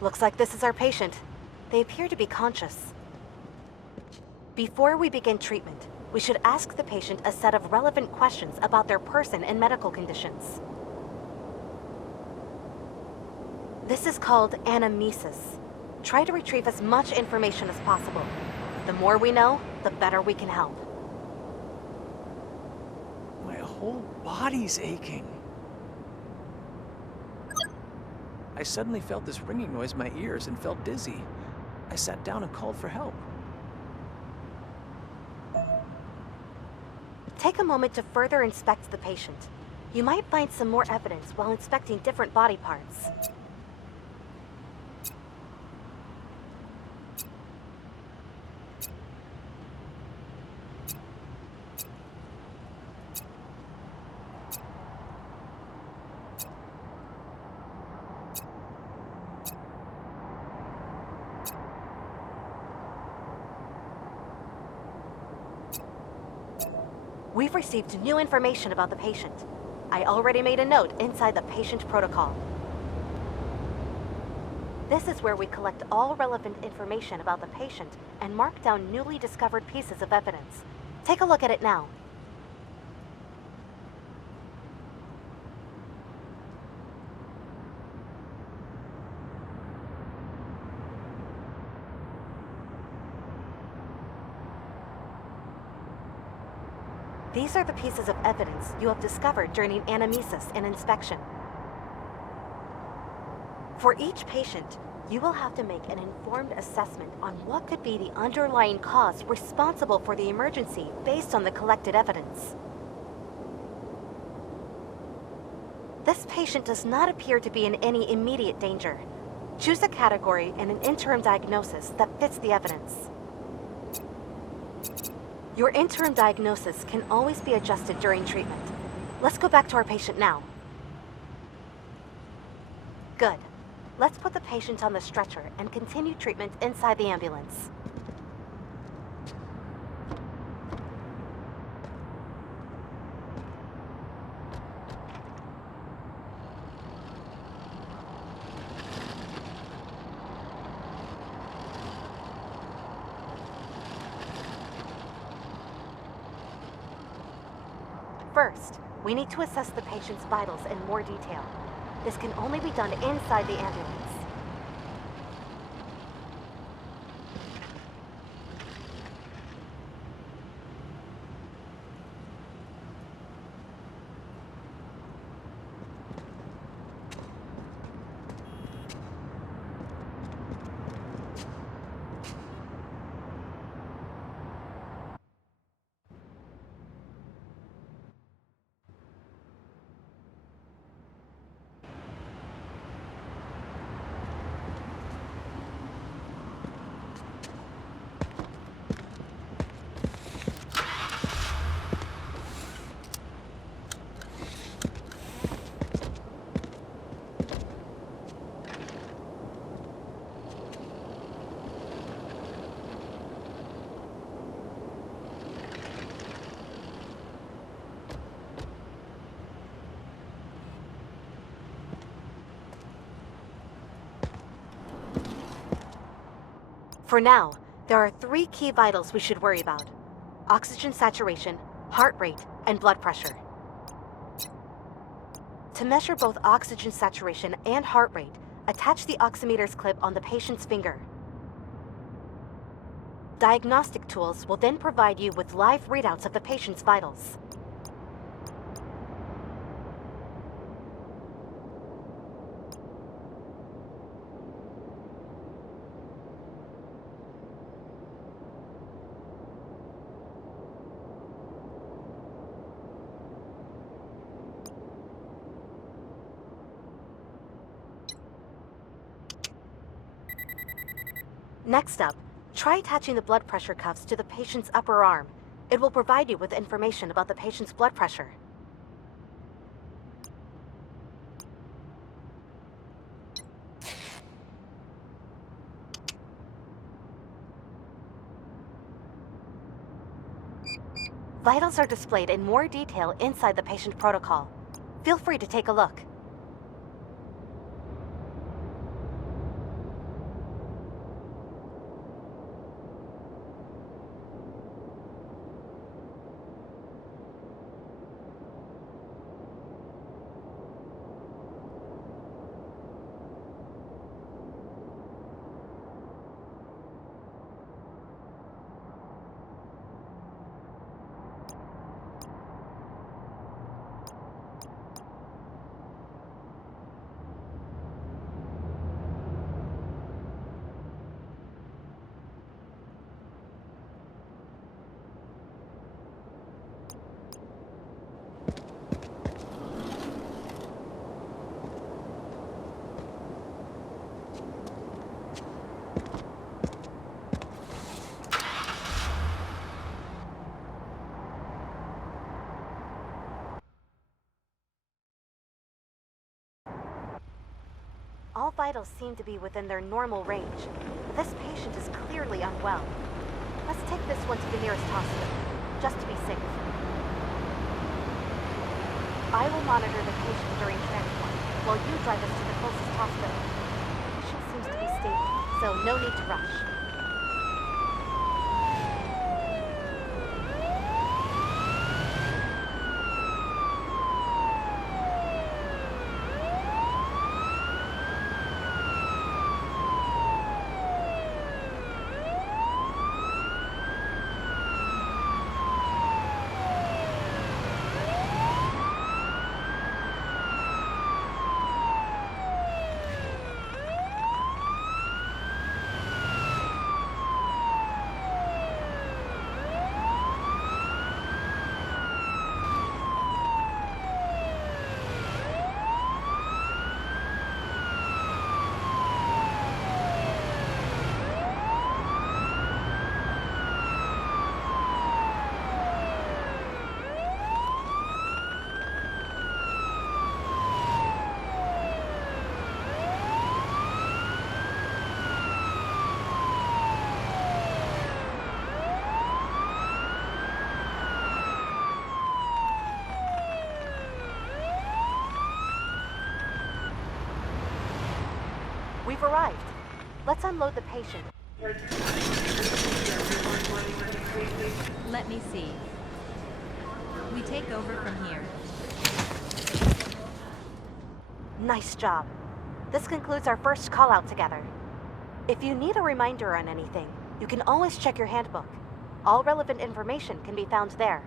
Looks like this is our patient. They appear to be conscious. Before we begin treatment, we should ask the patient a set of relevant questions about their person and medical conditions. This is called anamnesis. Try to retrieve as much information as possible. The more we know, the better we can help. My whole body's aching. I suddenly felt this ringing noise in my ears and felt dizzy. I sat down and called for help. Take a moment to further inspect the patient. You might find some more evidence while inspecting different body parts. We've received new information about the patient. I already made a note inside the patient protocol. This is where we collect all relevant information about the patient and mark down newly discovered pieces of evidence. Take a look at it now. These are the pieces of evidence you have discovered during anamnesis and inspection. For each patient, you will have to make an informed assessment on what could be the underlying cause responsible for the emergency based on the collected evidence. This patient does not appear to be in any immediate danger. Choose a category and an interim diagnosis that fits the evidence. Your interim diagnosis can always be adjusted during treatment. Let's go back to our patient now. Good. Let's put the patient on the stretcher and continue treatment inside the ambulance. First, we need to assess the patient's vitals in more detail. This can only be done inside the ambulance. For now, there are 3 key vitals we should worry about: oxygen saturation, heart rate, and blood pressure. To measure both oxygen saturation and heart rate, attach the oximeter's clip on the patient's finger. Diagnostic tools will then provide you with live readouts of the patient's vitals. Next up, try attaching the blood pressure cuffs to the patient's upper arm. It will provide you with information about the patient's blood pressure. Vitals are displayed in more detail inside the patient protocol. Feel free to take a look. All vitals seem to be within their normal range. This patient is clearly unwell. Let's take this one to the nearest hospital, just to be safe. I will monitor the patient during transport, while you drive us to the closest hospital. The patient seems to be stable, so no need to rush. We've arrived. Let's unload the patient. Let me see. We take over from here. Nice job. This concludes our first call out together. If you need a reminder on anything, you can always check your handbook. All relevant information can be found there.